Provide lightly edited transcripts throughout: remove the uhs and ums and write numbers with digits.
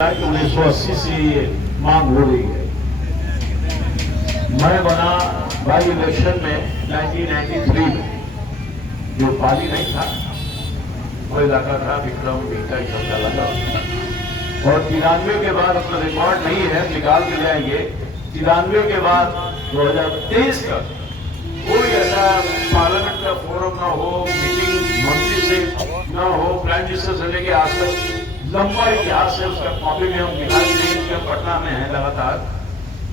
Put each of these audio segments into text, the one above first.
1980 से ये मांग हो रही है। मैं बना बाई इलेक्शन में 1993 में, जो पाली नहीं था वो इलाका था विक्रम बीटा का लगा, और 93 के बाद अपना रिकॉर्ड नहीं है, निकाल के जाएंगे। 93 के बाद 2023 तक कोई ऐसा पार्लियामेंट का फोरम ना हो, मीटिंग मंत्री से ना हो, प्राइम मिनिस्टर से लेके आज तक लंबा इतिहास है, उसका कॉपी में हम दिखाई देंगे, पटना में है लगातार।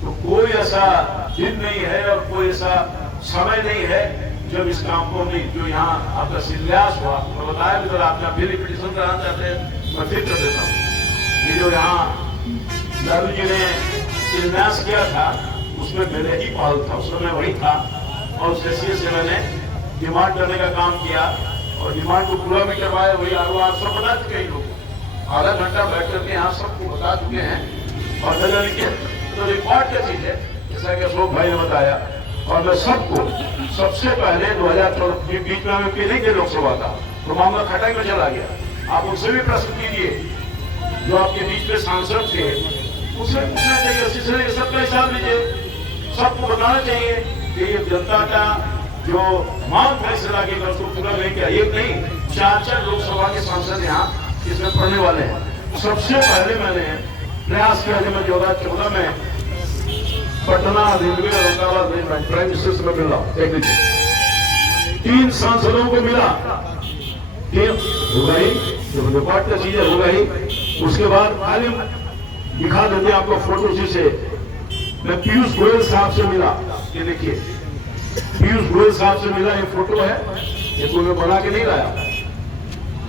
तो कोई ऐसा दिन नहीं है और कोई ऐसा समय नहीं है जब इस काम को नहीं, जो यहाँ आपका शिलान्यास हुआ, मैं बताया कि आपका फिर रिपीटिशन कराना चाहते हैं, मैं फिर कर देता हूँ। ये जो यहाँ लालू जी ने शिलान्यास किया था उसमें मेरे ही पहल था, उस समय वही था, और उस हैसियत से मैंने डिमांड करने का काम किया और डिमांड को पूरा भी करवाया। वही आरोप सब बता चुके हैं लोग, आधा घंटा बैठ करके यहाँ सबको बता चुके हैं। और नजर लिखे तो रिकॉर्ड क्या चीज है, जैसा कि अशोक भाई ने बताया। और मैं सबको सबसे पहले 2014 बीच में हमें नहीं थे लोकसभा का, तो मामला खटाई में चला गया। आप उनसे भी प्रश्न कीजिए, जो आपके बीच में सांसद थे, उससे पूछना चाहिए, सबका हिसाब लीजिए, सबको बताना चाहिए कि ये जनता का जो मांग फैसला की उसको पूरा नहीं किया। एक नहीं, 4 लोकसभा के सांसद यहाँ इसमें पढ़ने वाले हैं। सबसे पहले मैंने प्रयास किया जब मैं 2014 में पटना रेलवे और औरंगाबाद प्राइम मिनिस्टर से मिल रहा हूँ, 3 सांसदों को मिला, होगा ही, जब रिकॉर्ड का चीजें होगा ही। उसके बाद खाली दिखा देते आपको फोटो उसी से। मैं पीयूष गोयल साहब से मिला, ये देखिए पीयूष गोयल साहब से मिला, ये फोटो है, ये कोई मैं बना के नहीं लाया,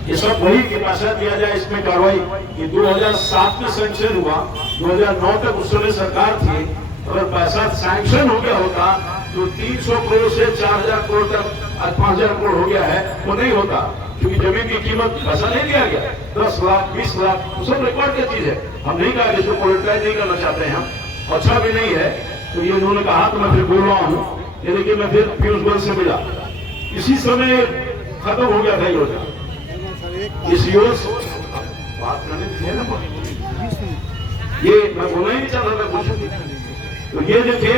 ये सब वही के पैसा दिया जाए इसमें कार्रवाई। ये 2007 में सैंक्शन हुआ, 2009 तक उस समय सरकार थी। अगर पैसा सैंक्शन हो गया होता तो 300 करोड़ से 4000 करोड़ तक, आज 5000 करोड़ हो गया है, वो नहीं होता, क्योंकि जमीन की कीमत पैसा नहीं दिया गया। 10 लाख 20 लाख वो सब रिकॉर्ड की चीज है। हम नहीं कहा, इसको पॉलिटिसाइज नहीं करना चाहते हैं हम, अच्छा भी नहीं है। तो ये उन्होंने कहा तो मैं फिर बोल रहा हूँ। ये देखिए मैं फिर पीयूष गोयल से मिला, इसी समय खत्म हो गया था योजना। इस योजना बात करने थे ना, ये मैं बोलना ही नहीं चाहता था कुछ। तो ये जो थे,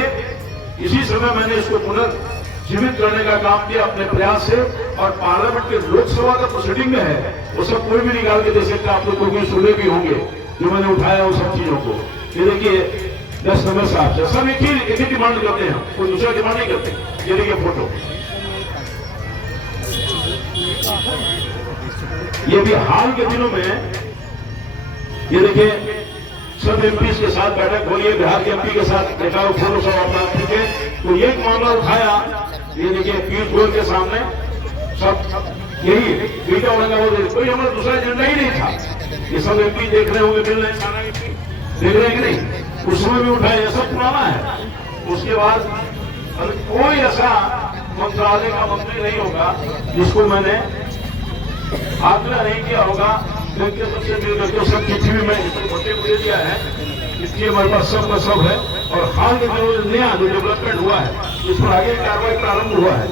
इसी समय मैंने इसको पुनर्जीवित करने का काम किया अपने प्रयास से। और पार्लियामेंट के लोकसभा का प्रोसीडिंग में है, वो सब कोई भी निकाल के दे सकता है। आप लोग कोई सुने भी होंगे जो मैंने उठाया उन सब चीजों को। ये देखिए 10 नंबर साहब से सब एक ही डिमांड करते हैं, कोई दूसरा डिमांड नहीं करते। ये देखिए फोटो, ये भी हाल के दिनों में, ये देखिए सब एमपी के साथ बैठक हो रही है, बिहार के एमपी के साथ देखा हो फोटो सब अपना, ठीक है। तो एक मामला उठाया, ये देखिए पीयूष गोयल के सामने सब यही बीटा औरंगाबाद, कोई हमारा दूसरा एजेंडा ही नहीं था। ये सब एमपी देख रहे होंगे, मिल रहे सारा एमपी देख रहे हैं कि नहीं, उस समय भी उठाया, ये सब पुराना है। उसके बाद कोई ऐसा मंत्रालय का मंत्री नहीं होगा जिसको मैंने आग्रह नहीं किया होगा, क्योंकि सबसे मिल करके सब चिट्ठी भी मैं भट्टे को दे दिया है, इसलिए हमारे पास सब का सब है। और हाल में जो नया जो डेवलपमेंट हुआ है, इस पर आगे कार्रवाई प्रारंभ हुआ है।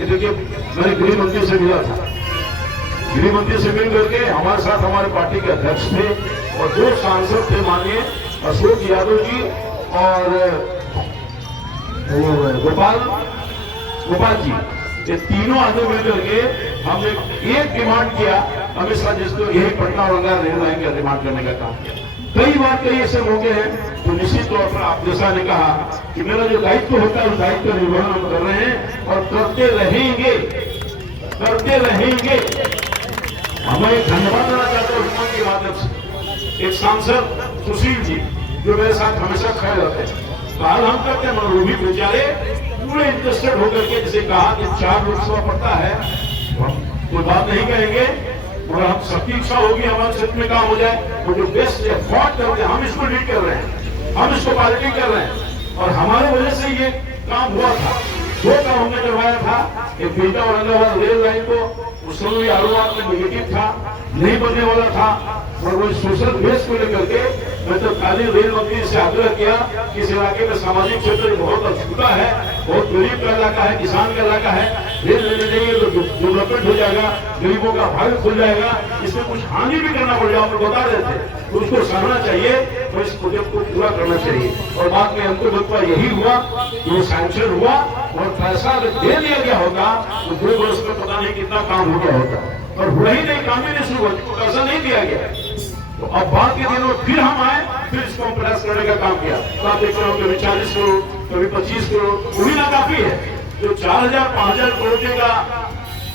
ये देखिए मैंने गृह मंत्री से मिला था, गृह मंत्री से मिल करके हमारे साथ हमारे पार्टी के अध्यक्ष थे और 2 सांसद थे, माननीय अशोक यादव जी और गोपाल जी। ये तीनों आदमी मिलकर के हमने एक डिमांड किया, हमेशा जिसको यही पटना औरंगाबाद रेल लाइन का डिमांड करने का काम किया। कई बार कई ऐसे मौके हैं, तो निश्चित तौर पर आप जैसा ने कहा कि मेरा जो दायित्व होता है उस दायित्व का निर्वहन हम कर रहे हैं और करते रहेंगे, करते रहेंगे। हमें धन्यवाद देना चाहते हैं हुकूमत के माध्यम से। एक सांसद सुशील जी जो मेरे साथ हमेशा खड़े रहते हैं, कल हम करते हैं, मगर वो भी बेचारे पूरे इंटरेस्टेड होकर के, जिसे कहा कि 4 लोकसभा पड़ता है, कोई बात नहीं कहेंगे, और हम सबकी इच्छा होगी हमारे क्षेत्र में काम हो जाए। वो जो बेस्ट एफर्ट करते हैं, हम इसको लीड कर रहे हैं, हम इसको पायलटिंग कर रहे हैं, और हमारी वजह से ये काम हुआ था। 2 काम हमने करवाया था, एक बीटा औरंगाबाद रेल लाइन को उस समय आरोप में निगेटिव था, नहीं बनने वाला था, और वो सोशल बेस को लेकर के मैं तो खाली रेल मंत्री से आग्रह किया कि इस इलाके में सामाजिक क्षेत्र बहुत अछूता है, बहुत गरीब का इलाका है, किसान का इलाका है, रेल लेने देंगे तो डेवलपमेंट हो जाएगा, गरीबों का भाग्य खुल जाएगा, इसमें कुछ हानि भी करना पड़ जाए, आप बता रहे थे। तो उसको सहना चाहिए और इस प्रोजेक्ट को पूरा करना चाहिए। और बाद में हमको लगता यही हुआ कि वो सैंक्शन हुआ और पैसा अगर दे दिया गया होगा तो 2 वर्ष में पता नहीं कितना काम हो गया होता, और हुआ ही नहीं, काम ही नहीं शुरू हुआ, पैसा नहीं दिया गया। तो अब बाद के दिनों में फिर हम आए, फिर इसको हम प्रयास करने का काम किया। तो आप देख रहे हो कभी 40 करोड़, कभी 25 करोड़, वही ना काफी है। जो 4000-5000 करोड़ का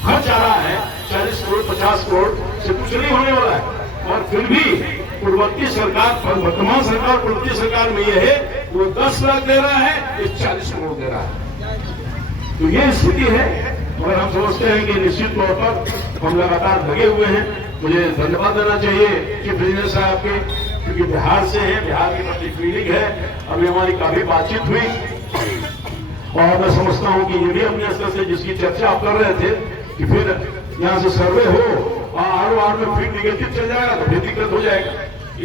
खर्च आ रहा है, 40 करोड़ 50 करोड़ से कुछ नहीं होने वाला है। और फिर भी पूर्ववर्ती सरकार, वर्तमान सरकार पूर्ववर्ती सरकार में यह है वो 10 लाख दे रहा है, ये 40 करोड़ दे रहा है। तो ये स्थिति है। और हम समझते हैं कि निश्चित तौर पर हम लगातार लगे हुए हैं। मुझे धन्यवाद देना चाहिए चीफ इंजीनियर साहब के, क्योंकि बिहार से हैं, बिहार की प्रति फीलिंग है। अभी हमारी काफी बातचीत हुई और मैं समझता हूं कि ये भी अपने स्तर से जिसकी चर्चा आप कर रहे थे कि फिर यहाँ से सर्वे हो और आर में फिर निगेटिव चल जाएगा तो फिर दिक्कत हो जाएगा।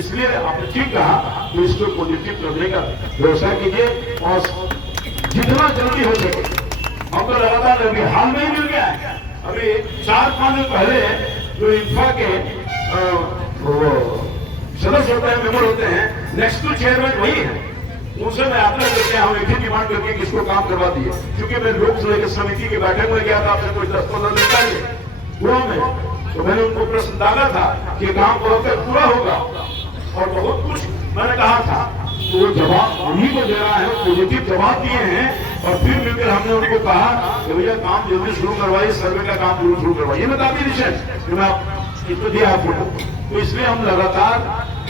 इसलिए आपने ठीक कहा तो इसको पॉजिटिव करने का व्यवसाय कीजिए और जितना जल्दी हो सके। हम तो लगातार अभी हाल में ही मिल गया है, अभी 4-5 दिन पहले जो इंफा के सदस्य होते हैं, मेंबर होते हैं, नेक्स्ट टू चेयरमैन वही है, उनसे मैं आग्रह करके हम एक ही डिमांड करके कि इसको काम करवा दिए। क्योंकि मैं लोक समिति की बैठक में गया था, आपसे कुछ 10-15 दिन पहले गोवा में, तो मैंने उनको प्रश्न डाला था कि काम कब पूरा होगा, और बहुत कुछ मैंने कहा था। तो वो जवाब उन्हीं को दे रहा है, पॉजिटिव जवाब दिए हैं। और फिर मिलकर हमने उनको कहा कि भैया काम जल्दी शुरू करवाइए, सर्वे का काम जरूर शुरू करवाइए। मैं काफी विषय कि मैं इसको दिया आपको। तो इसलिए हम लगातार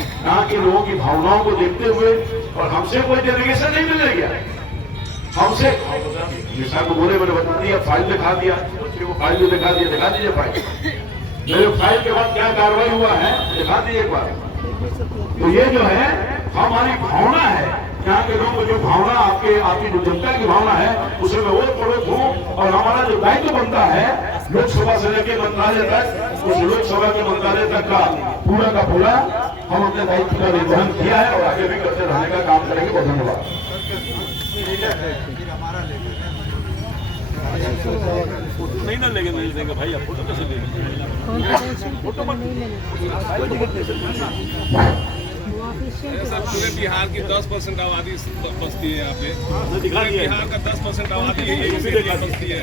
यहाँ के लोगों की भावनाओं को देखते हुए, और हमसे कोई डेलीगेशन नहीं मिल गया, हमसे निशा को बोले, मैंने बता दिया, फाइल दिखा दिया, बच्चे को फाइल भी दिखा दिया, दिखा दीजिए फाइल। मेरे फाइल के बाद क्या कार्रवाई हुआ है दिखा दीजिए एक बार। तो ये जो है हमारी भावना है, यहाँ के लोगों को जो भावना आपकी जो जनता की भावना है उसे मैं और पड़ोस हूँ। और हमारा जो दायित्व बनता है लोकसभा से लेकर मंत्रालय तक, उस लोकसभा के मंत्रालय तक का पूरा हम अपने दायित्व का निर्वहन किया है और आगे भी करते रहने का काम करेंगे। बहुत धन्यवाद। फोटो नहीं ना लेंगे, नहीं देंगे भाई, आप फोटो कैसे लेंगे? फोटो सर पूरे बिहार की 10% आबादी बसती है यहाँ पे। दिखा दिया, बिहार का 10% आबादी यही बसती है।